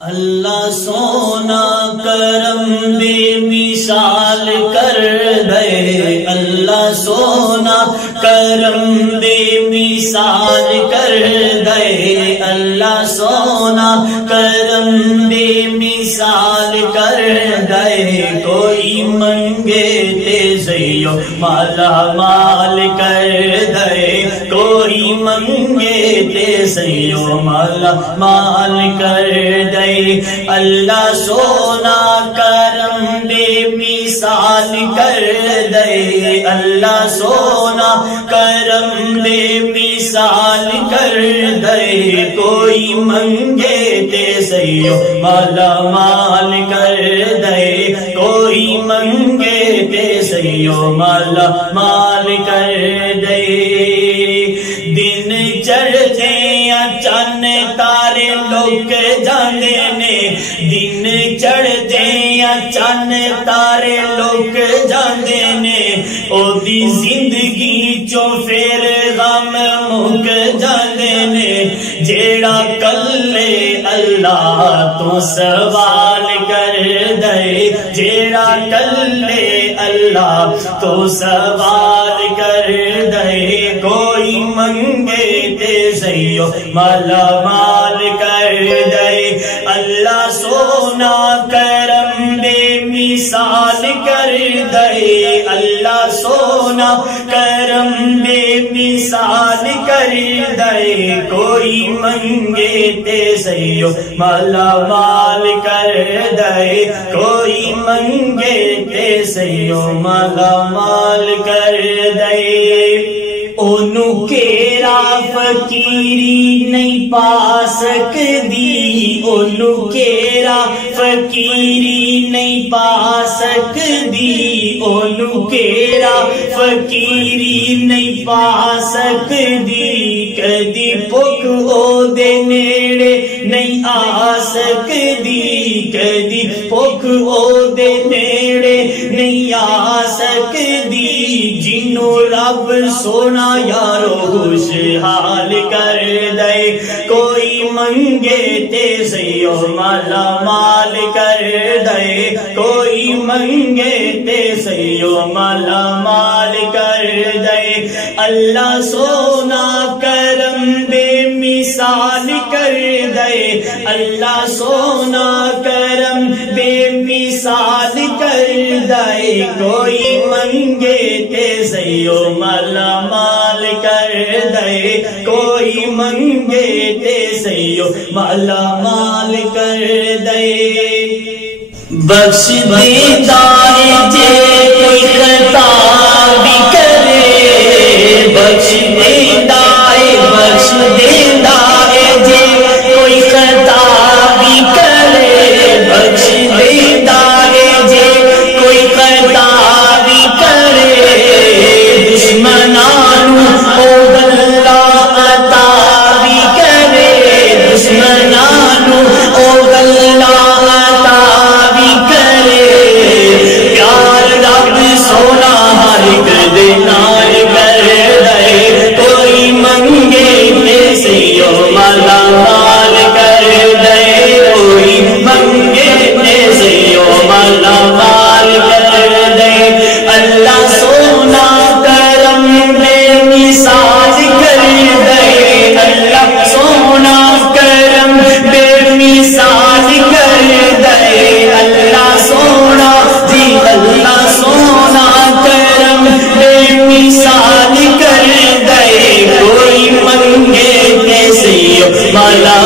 اللہ سونا کرم بے مثال کر دے، اللہ سونا کرم بے مثال کر دے، اللہ سونا کرم بے مثال کر دے، کوئی منگے تے زیو مالا مال کر دے، کوئی منگے تے زیو مالا مال کر دے، اللہ سونا کرم بے مثال کر دے، اللہ سونا کرم بے مثال کر دے، کوئی منگے تے زیو مالا مال کر دے، کوئی منگے تے زیو مالا مال کر دے، دن چڑھتے یا چن تارے لوک جاندے نے، دن چڑھتے یا چن تارے لوک جاندے نے، او دی زندگی چو پھر غم مک جاندے نے، جیڑا کلے اللہ تو سوال کر دے، جیڑا کلے اللہ تو سوال کر دے، کوئی منگے تے زیو مالا مال کر دے، اللہ سونا کرم بے مثال کر دے، اللہ سونا کرم بے مثال کر دے، کوئی منگے تے زیو مالا مال کر دے، کوئی منگے تے زیو مالا مال کر دے، اونوں کیرا فقیری نہیں پا سکدی، اونوں کیرا فقیری نہیں پا سکدی، اونوں کیرا فقیری نہیں پا سکدی، کدی بھوک او دے نیڑے نہیں آ سکدی، کدی بھوک او دے نیڑے نہیں آ سکدی، جنوں رب سونا یارو خوشحال کر دے، کوئی منگے تے زیو مالا مال کر دے، کوئی منگے تے زیو مالا مال کر دے، اللہ سونا کرم بے مثال کر دے، اللہ سونا کرم بے مثال کر دے، کوئی منگے تے زیو مالا مال کر دے، کوئی منگے تے زیو مالا مال کر دے، بخش دیتا ہے جے کوئی خطا بھی کرے، بخش دیتا ہے، بخش دیتا ہے جے کوئی خطا بھی کرے، بخش دیتا ہے جے کوئی خطا بھی کرے، دشمنانو او اللہ عطا بھی کرے، دشمنانو او اللہ عطا بھی کرے، پیار رب سونا ہر ایک دے نال کر دے، کوئی منگے تے زیو مالا مال کر دے، کوئی منگے تے زیو مالا مال کر دے، اللہ سونا کرم بے مثال کر دے، اللہ سونا کرم بے مثال کر دے، اللہ سونا جی اللہ سونا کرم بے مثال کر دے، کوئی منگے تے زیو مالا